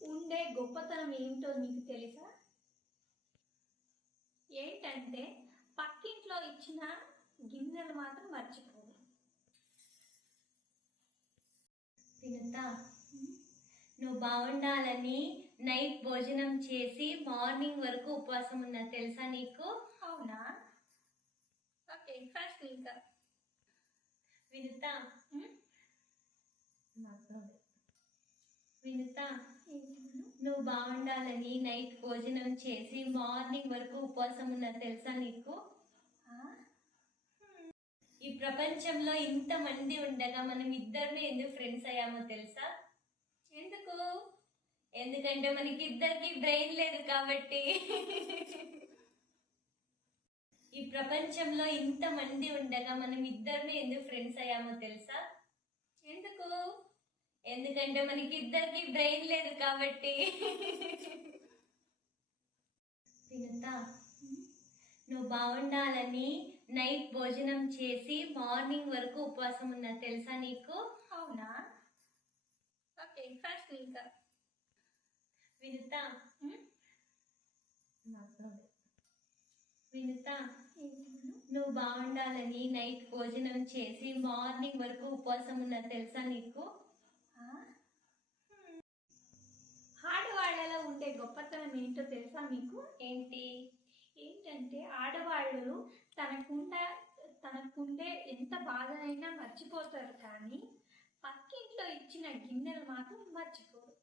ఉండే గొప్పతనం ఏమిటో నీకు తెలుసా? ఏంటంటే పక్కింట్లో ఇచ్చిన గిన్నెలు మాత్రం మర్చిపోదు. వినుత, నువ్వు బాగుండాలని నైట్ భోజనం చేసి మార్నింగ్ వరకు ఉపవాసం ఉన్నా తెలుసా నీకు? అవునా? ఓకే, ఫస్ట్ ఇంకా వినుత, వినుత, నువ్వు బాగుండాలని నైట్ భోజనం చేసి మార్నింగ్ వరకు ఉపవాసం ఉన్నా తెలుసా నీకు? ఈ ప్రపంచంలో ఇంత మంది ఉండగా మనం ఇద్దరిని ఎందుకు ఫ్రెండ్స్ అయ్యామో తెలుసా? ఎందుకు? ఎందుకంటే మనకి ఇద్దరికి బ్రెయిన్ లేదు కాబట్టి. ఈ ప్రపంచంలో ఇంత మంది ఉండగా మనం ఇద్దరిని ఎందుకు ఫ్రెండ్స్ అయ్యామో తెలుసా? ఎందుకు? ఎందుకంటే మనకి ఇద్దరికి బ్రెయిన్ లేదు కాబట్టి. వినుత, నువ్వు బాగుండాలని నైట్ భోజనం చేసి మార్నింగ్ వరకు ఉపవాసం ఉన్నా తెలుసా నీకు? అవునా? ఓకే, ఫస్ట్ ఇంకా వినుత, వినుత, నువ్వు బాగుండాలని నైట్ భోజనం చేసి మార్నింగ్ వరకు ఉపవాసం ఉన్నా తెలుసా నీకు? ఆడవాళ్లలో ఉండే గొప్పతనం ఏంటో తెలుసా మీకు? ఏంటి? ఏంటంటే ఆడవాళ్ళు తనకుండే ఎంత బాధనైనా మర్చిపోతారు, కానీ పక్కింట్లో ఇచ్చిన గిన్నెలు మాత్రం మర్చిపోరు.